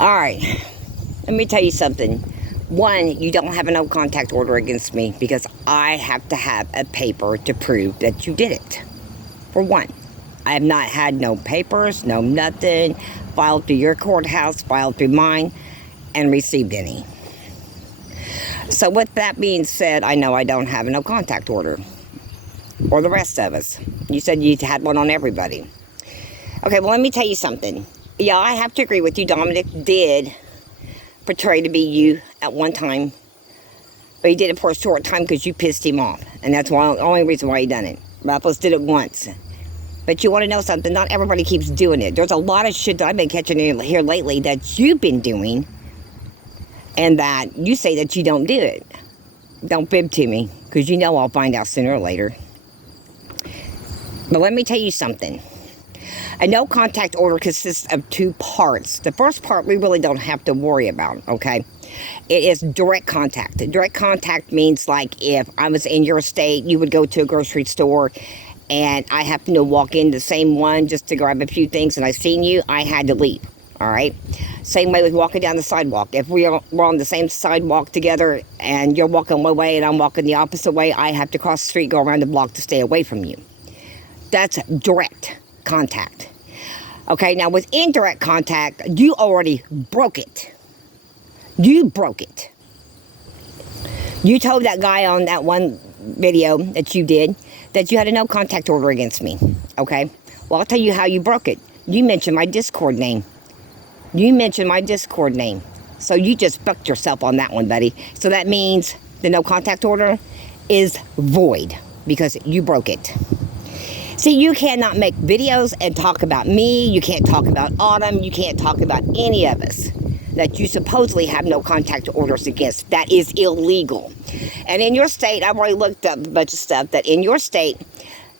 Alright, let me tell you something. One, you don't have a no contact order against me because I have to have a paper to prove that you did it. For one, I have not had no papers, no nothing, filed through your courthouse, filed through mine, and received any. So with that being said, I know I don't have a no contact order. Or the rest of us. You said you had one on everybody. Okay, well, let me tell you something. Yeah, I have to agree with you. Dominic did portray to be you at one time. But he did it for a short time because you pissed him off. And that's the only reason why he done it. Rapples did it once. But you want to know something? Not everybody keeps doing it. There's a lot of shit that I've been catching here lately that you've been doing. And that you say that you don't do it. Don't fib to me. Because you know I'll find out sooner or later. But let me tell you something. A no contact order consists of two parts. The first part we really don't have to worry about, okay? It is direct contact. Direct contact means like if I was in your state, you would go to a grocery store and I happened to walk in the same one just to grab a few things and I seen you, I had to leave, all right? Same way with walking down the sidewalk. If we're on the same sidewalk together and you're walking one way and I'm walking the opposite way, I have to cross the street, go around the block to stay away from you. That's direct contact. Okay, now with indirect contact, you already broke it. You broke it. You told that guy on that one video that you did that you had a no contact order against me. Okay, well, I'll tell you how you broke it. You mentioned my Discord name. You mentioned my Discord name. So you just fucked yourself on that one, buddy. So that means the no contact order is void because you broke it. See, you cannot make videos and talk about me. You can't talk about Autumn. You can't talk about any of us that you supposedly have no contact orders against. That is illegal. And in your state, I've already looked up a bunch of stuff that in your state,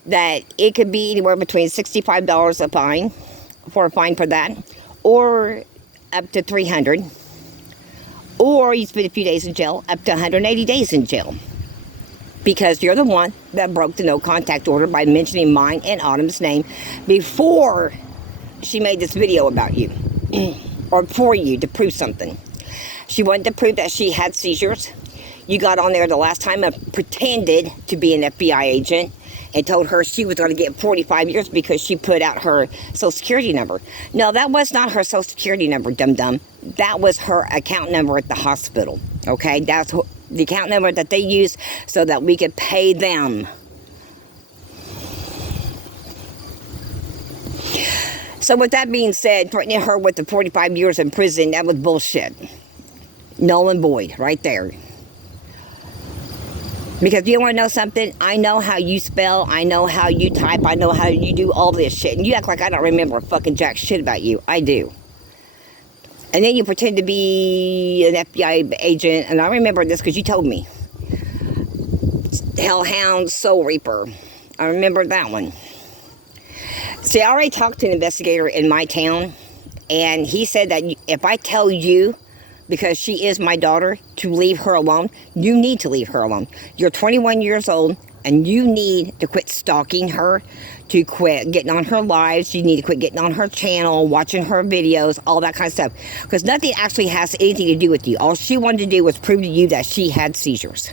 that it could be anywhere between $65 a fine for that, or up to $300, or you spend a few days in jail, up to 180 days in jail. Because you're the one that broke the no contact order by mentioning mine and Autumn's name before she made this video about you. Or for you to prove something. She wanted to prove that she had seizures. You got on there the last time and pretended to be an FBI agent and told her she was going to get 45 years because she put out her social security number. No, that was not her social security number, dum-dum. That was her account number at the hospital. Okay, that's the account number that they use so that we could pay them. So with that being said, threatening her with the 45 years in prison, that was bullshit. Null and void, right there. Because you want to know something? I know how you spell, I know how you type, I know how you do all this shit. And you act like I don't remember a fucking jack shit about you. I do. And then you pretend to be an FBI agent, and I remember this because you told me. Hellhound Soul Reaper. I remember that one. See, I already talked to an investigator in my town, and he said that if I tell you, because she is my daughter, to leave her alone, you need to leave her alone. You're 21 years old, and you need to quit stalking her, to quit getting on her lives. You need to quit getting on her channel, watching her videos, all that kind of stuff. Because nothing actually has anything to do with you. All she wanted to do was prove to you that she had seizures.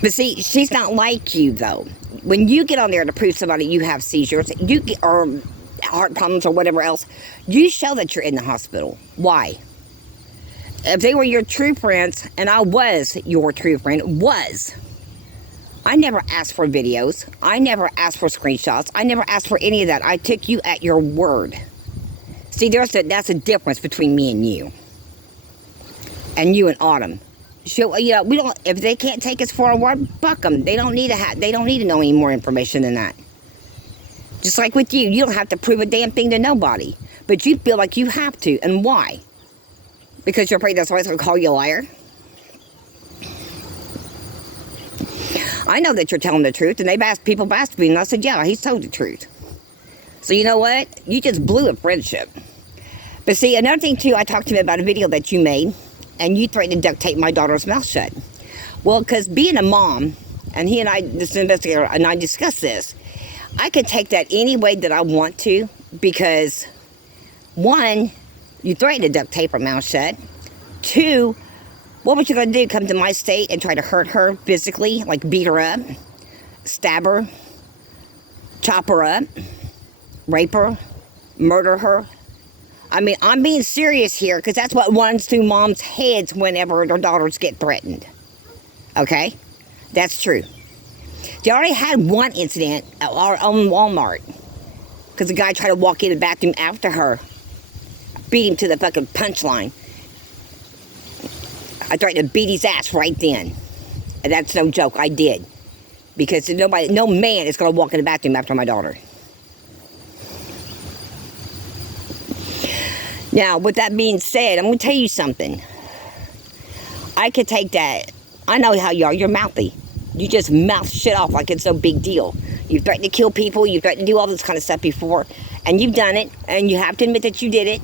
But see, she's not like you, though. When you get on there to prove somebody you have seizures, or heart problems or whatever else, you show that you're in the hospital. Why? If they were your true friends, and I was your true friend, I never asked for videos. I never asked for screenshots. I never asked for any of that. I took you at your word. See, that's a difference between me and you. And you and Autumn. So, you know, we don't. If they can't take us for a word, fuck them. They don't need to know any more information than that. Just like with you, you don't have to prove a damn thing to nobody, but you feel like you have to. And why? Because you're afraid that's why it's going to call you a liar. I know that you're telling the truth, and people have asked me, and I said, yeah, he's told the truth. So you know what? You just blew a friendship. But see, another thing too, I talked to him about a video that you made, and you threatened to duct tape my daughter's mouth shut. Well, because being a mom, and he and I, this investigator, and I discussed this, I could take that any way that I want to, because one, You threatened to duct tape her mouth shut. 2, what was you going to do? Come to my state and try to hurt her physically? Like beat her up? Stab her? Chop her up? Rape her? Murder her? I mean, I'm being serious here because that's what runs through moms' heads whenever their daughters get threatened. Okay? That's true. They already had one incident at our own Walmart because the guy tried to walk in the bathroom after her, beat him to the fucking punchline. I tried to beat his ass right then. And that's no joke, I did. Because no man is going to walk in the bathroom after my daughter. Now, with that being said, I'm going to tell you something. I could take that. I know how you are. You're mouthy. You just mouth shit off like it's no big deal. You've threatened to kill people. You've threatened to do all this kind of stuff before. And you've done it. And you have to admit that you did it.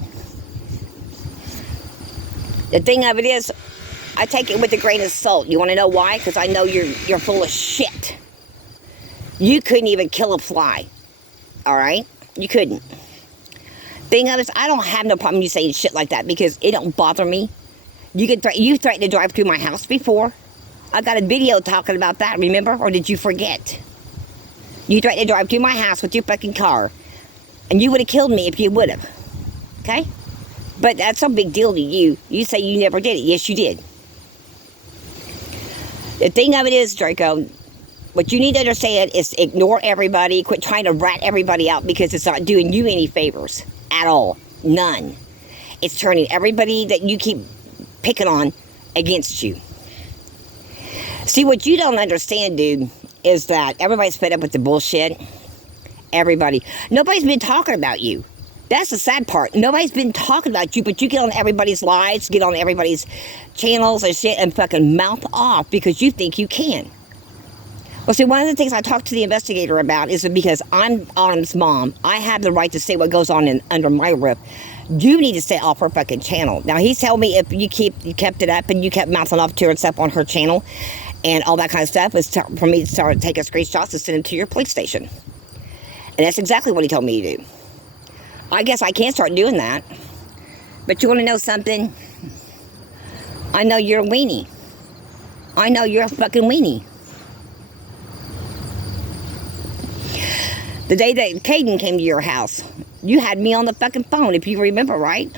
The thing of it is, I take it with a grain of salt. You want to know why? Because I know you're full of shit. You couldn't even kill a fly. Alright? You couldn't. Thing of it is, I don't have no problem you saying shit like that because it don't bother me. You threatened to drive through my house before. I got a video talking about that, remember? Or did you forget? You threatened to drive through my house with your fucking car. And you would have killed me if you would have. Okay? But that's no big deal to you. You say you never did it. Yes, you did. The thing of it is, DRAKO, what you need to understand is ignore everybody. Quit trying to rat everybody out because it's not doing you any favors. At all. None. It's turning everybody that you keep picking on against you. See, what you don't understand, dude, is that everybody's fed up with the bullshit. Everybody. Nobody's been talking about you. That's the sad part. Nobody's been talking about you, but you get on everybody's lives, get on everybody's channels and shit and fucking mouth off because you think you can. Well, see, one of the things I talked to the investigator about is that because I'm Autumn's mom, I have the right to say what goes on under my roof. You need to stay off her fucking channel. Now, he's telling me if you kept it up and you kept mouthing off to her and stuff on her channel and all that kind of stuff, is for me to start taking screenshots and send them to your police station. And that's exactly what he told me to do. I guess I can start doing that. But you want to know something? I know you're a weenie. I know you're a fucking weenie. The day that Caden came to your house, you had me on the fucking phone, if you remember, right?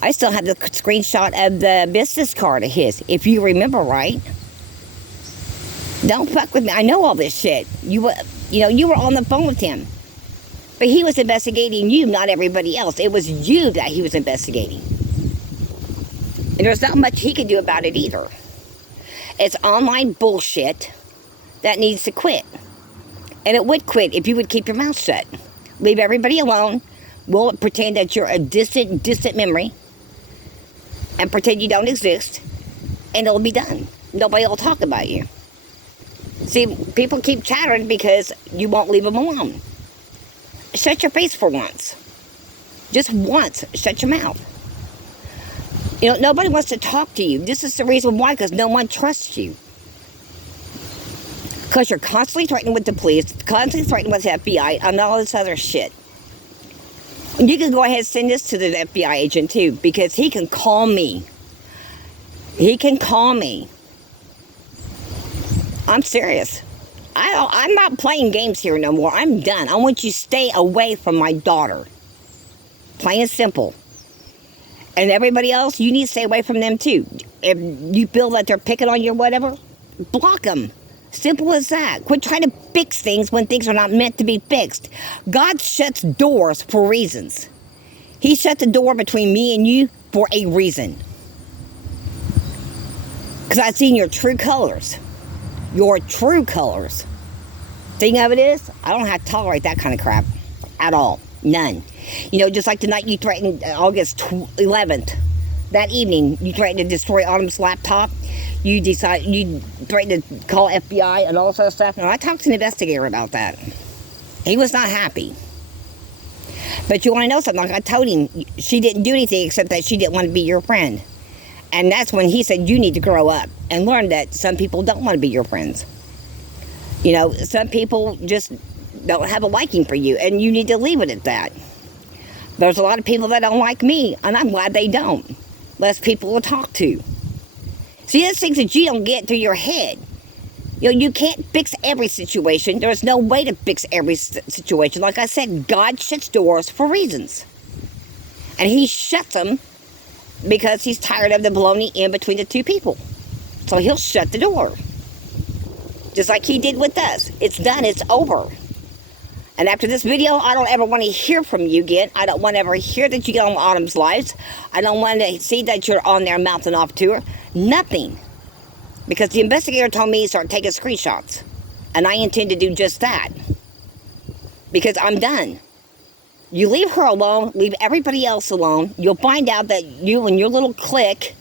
I still have the screenshot of the business card of his, if you remember, right? Don't fuck with me. I know all this shit. You were on the phone with him. But he was investigating you, not everybody else. It was you that he was investigating. And there's not much he could do about it either. It's online bullshit that needs to quit. And it would quit if you would keep your mouth shut. Leave everybody alone. We'll pretend that you're a distant memory. And pretend you don't exist. And it'll be done. Nobody will talk about you. See, people keep chattering because you won't leave them alone. Shut your face for once. Just once. Shut your mouth. You know, nobody wants to talk to you. This is the reason why, because no one trusts you. Because you're constantly threatening with the police, constantly threatening with the FBI, and all this other shit. And you can go ahead and send this to the FBI agent too, because he can call me. He can call me. I'm serious. I'm not playing games here no more. I'm done. I want you to stay away from my daughter. Plain and simple. And everybody else, you need to stay away from them too. If you feel that they're picking on you or whatever, block them. Simple as that. Quit trying to fix things when things are not meant to be fixed. God shuts doors for reasons. He shut the door between me and you for a reason. Because I've seen your true colors. Your true colors. Thing of it is, I don't have to tolerate that kind of crap. At all. None. You know, just like the night you threatened August 11th. That evening, you threatened to destroy Autumn's laptop. You threatened to call FBI and all this other stuff. And I talked to an investigator about that. He was not happy. But you want to know something? Like I told him, she didn't do anything except that she didn't want to be your friend. And that's when he said, you need to grow up and learn that some people don't want to be your friends. You know, some people just don't have a liking for you, and you need to leave it at that. There's a lot of people that don't like me, and I'm glad they don't. Less people to talk to. See, there's things that you don't get through your head. You know, you can't fix every situation. There's no way to fix every situation. Like I said, God shuts doors for reasons. And he shuts them because he's tired of the baloney in between the two people. So he'll shut the door. Just like he did with us. It's done. It's over. And after this video, I don't ever want to hear from you again. I don't want to ever hear that you get on Autumn's lives. I don't want to see that you're on there mouthing off to her. Nothing. Because the investigator told me to start taking screenshots. And I intend to do just that. Because I'm done. You leave her alone, leave everybody else alone. You'll find out that you and your little clique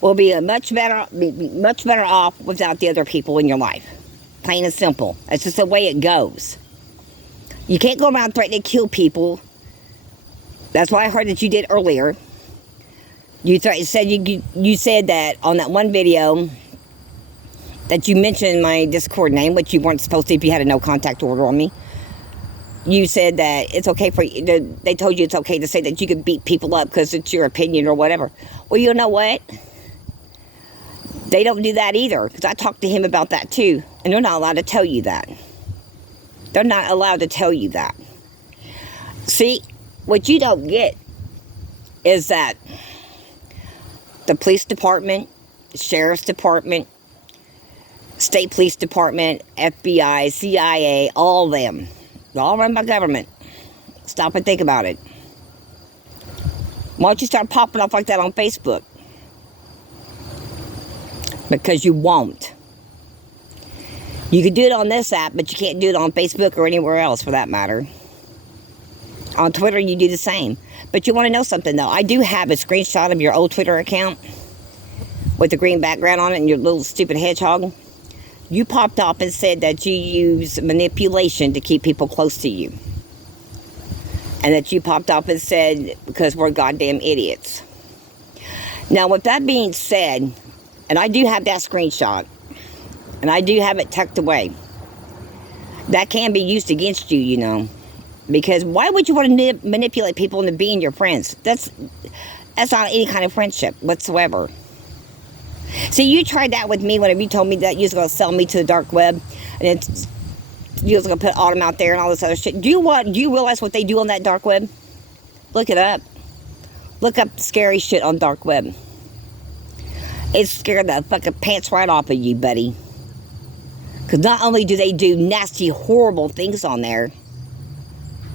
will be much better off without the other people in your life. Plain and simple. That's just the way it goes. You can't go around threatening to kill people. That's what I heard that you did earlier. You said that on that one video that you mentioned my Discord name, which you weren't supposed to if you had a no contact order on me. You said that it's okay for you. They told you it's okay to say that you could beat people up because it's your opinion or whatever. Well, you know what? They don't do that either, because I talked to him about that too, and they're not allowed to tell you that. They're not allowed to tell you that. See, what you don't get is that the police department, the sheriff's department, state police department, FBI, CIA, all of them, they're all run by government. Stop and think about it. Why don't you start popping off like that on Facebook? Because you won't. You can do it on this app, but you can't do it on Facebook or anywhere else for that matter. On Twitter, you do the same. But you want to know something, though. I do have a screenshot of your old Twitter account with the green background on it and your little stupid hedgehog. You popped up and said that you use manipulation to keep people close to you. And that you popped up and said, because we're goddamn idiots. Now, with that being said, and I do have that screenshot, and I do have it tucked away, that can be used against you, you know. Because why would you want to manipulate people into being your friends? That's not any kind of friendship whatsoever. See, you tried that with me whenever you told me that you was going to sell me to the dark web, and you was going to put Autumn out there and all this other shit. Do you realize what they do on that dark web? Look it up. Look up scary shit on dark web. It scared the fucking pants right off of you, buddy. Because not only do they do nasty, horrible things on there,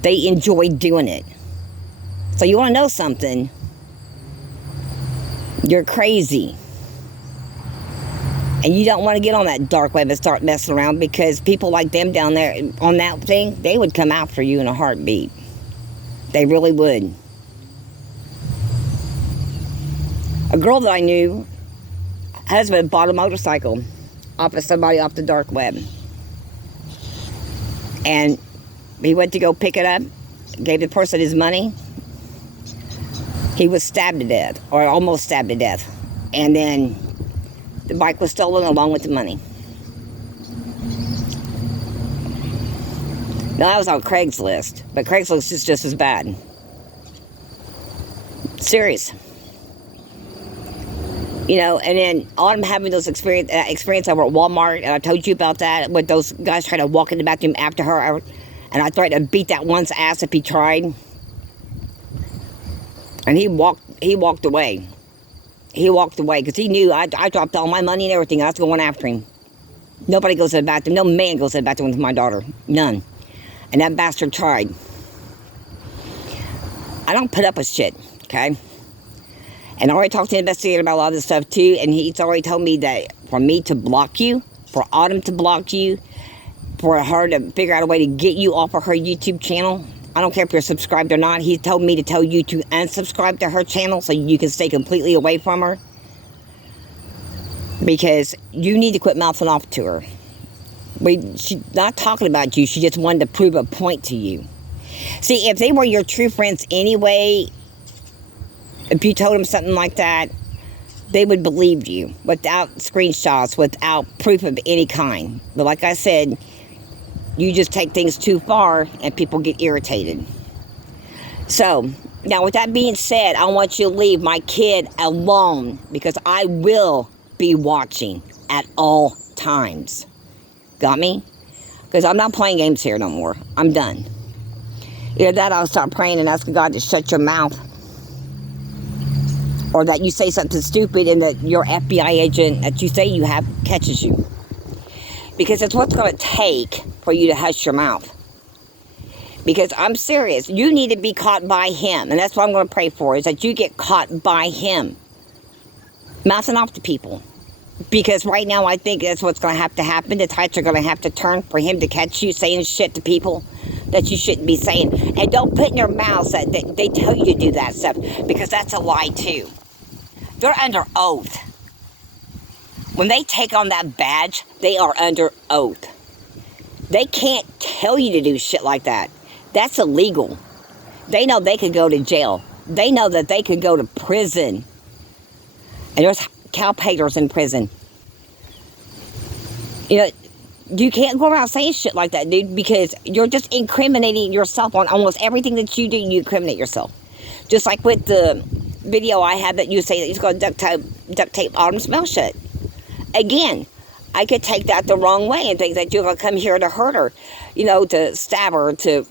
they enjoy doing it. So you want to know something? You're crazy. And you don't want to get on that dark web and start messing around, because people like them down there on that thing, they would come after you in a heartbeat. They really would. A girl that I knew, husband bought a motorcycle off of somebody off the dark web. And he went to go pick it up, gave the person his money. He was stabbed to death, or almost stabbed to death. And then the bike was stolen along with the money. Now, that was on Craigslist, but Craigslist is just as bad. Serious. You know, and then Autumn having those experience over at Walmart, and I told you about that, with those guys trying to walk in the bathroom after her, and I threatened to beat that one's ass if he tried. And he walked away. He walked away because he knew I dropped all my money and everything. I was going after him. Nobody goes to the bathroom. No man goes to the bathroom with my daughter. None. And that bastard tried. I don't put up with shit, okay? And I already talked to the investigator about a lot of this stuff too, and he's already told me that for me to block you, for Autumn to block you, for her to figure out a way to get you off of her YouTube channel, I don't care if you're subscribed or not, he told me to tell you to unsubscribe to her channel so you can stay completely away from her. Because you need to quit mouthing off to her. She's not talking about you, she just wanted to prove a point to you. See, if they were your true friends anyway, if you told them something like that, they would believe you without screenshots, without proof of any kind. But like I said, you just take things too far and people get irritated. So, now with that being said, I want you to leave my kid alone because I will be watching at all times. Got me? Because I'm not playing games here no more. I'm done. Either that, I'll start praying and asking God to shut your mouth. Or that you say something stupid and that your FBI agent that you say you have catches you. Because it's what's going to take for you to hush your mouth. Because I'm serious. You need to be caught by him. And that's what I'm going to pray for, is that you get caught by him. Mouthing off to people. Because right now I think that's what's going to have to happen. The tides are going to have to turn for him to catch you saying shit to people that you shouldn't be saying. And don't put in your mouths that they tell you to do that stuff. Because that's a lie too. They're under oath. When they take on that badge, they are under oath. They can't tell you to do shit like that. That's illegal. They know they could go to jail. They know that they could go to prison. And there's cow pagers in prison. You know, you can't go around saying shit like that, dude, because you're just incriminating yourself on almost everything that you do. You incriminate yourself. Just like with the video I had that you say that you're going to duct tape Autumn's mouth shut. Again, I could take that the wrong way and think that you're going to come here to hurt her, you know, to stab her, to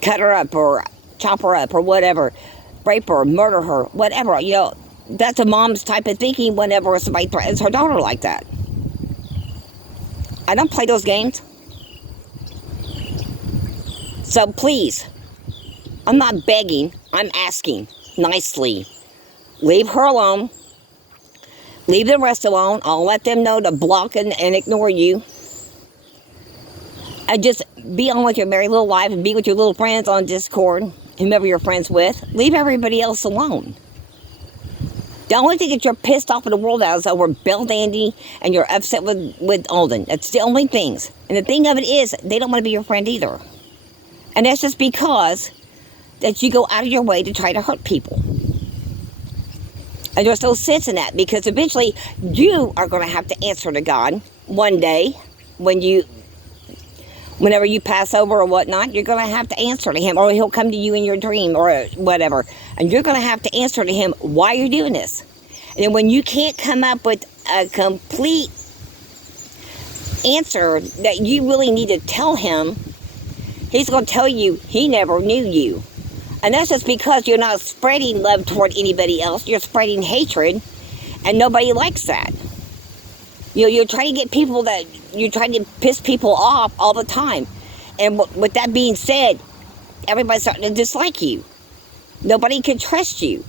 cut her up or chop her up or whatever, rape her, murder her, whatever. You know, that's a mom's type of thinking whenever somebody threatens her daughter like that. I don't play those games. So please, I'm not begging, I'm asking nicely. Leave her alone. Leave the rest alone. I'll let them know to block and ignore you. And just be on with your merry little life and be with your little friends on Discord, whomever you're friends with. Leave everybody else alone. The only thing that you're pissed off in the world at is over Bell Dandy and you're upset with Alden. That's the only things. And the thing of it is, they don't want to be your friend either. And that's just because that you go out of your way to try to hurt people. And there's no sense in that, because eventually you are going to have to answer to God one day whenever you pass over or whatnot. You're going to have to answer to him, or he'll come to you in your dream or whatever. And you're going to have to answer to him why you're doing this. And then when you can't come up with a complete answer that you really need to tell him, he's going to tell you he never knew you. And that's just because you're not spreading love toward anybody else. You're spreading hatred, and nobody likes that. You know, you're trying to get people that, you're trying to piss people off all the time. And with that being said, everybody's starting to dislike you. Nobody can trust you,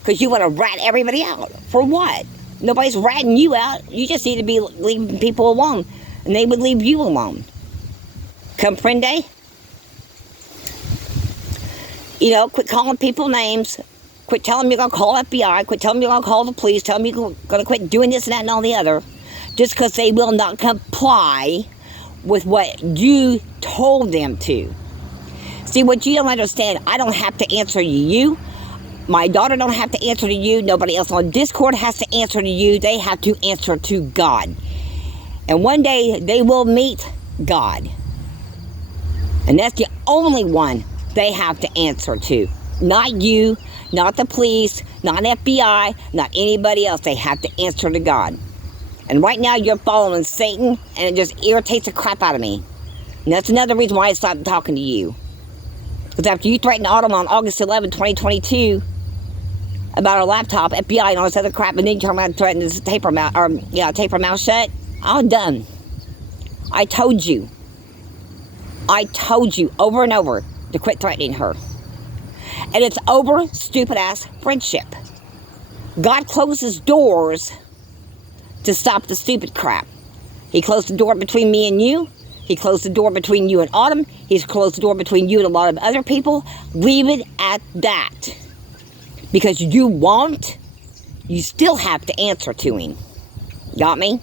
because you want to rat everybody out. For what? Nobody's ratting you out. You just need to be leaving people alone, and they would leave you alone. Comprende? You know, quit calling people names. Quit telling them you're going to call FBI. Quit telling them you're going to call the police. Tell them you're going to quit doing this and that and all the other. Just because they will not comply with what you told them to. See, what you don't understand, I don't have to answer to you. My daughter don't have to answer to you. Nobody else on Discord has to answer to you. They have to answer to God. And one day, they will meet God. And that's the only one they have to answer to. Not you, not the police, not FBI, not anybody else. They have to answer to God. And right now you're following Satan, and it just irritates the crap out of me. And that's another reason why I stopped talking to you. Because after you threatened Autumn on August 11, 2022, about her laptop, FBI and all this other crap, and then you turn around and threatened to tape her mouth shut, I'm done. I told you over and over to quit threatening her. And it's over stupid ass friendship. God closes doors to stop the stupid crap. He closed the door between me and you. He closed the door between you and Autumn. He's closed the door between you and a lot of other people. Leave it at that. Because you still have to answer to him. Got me?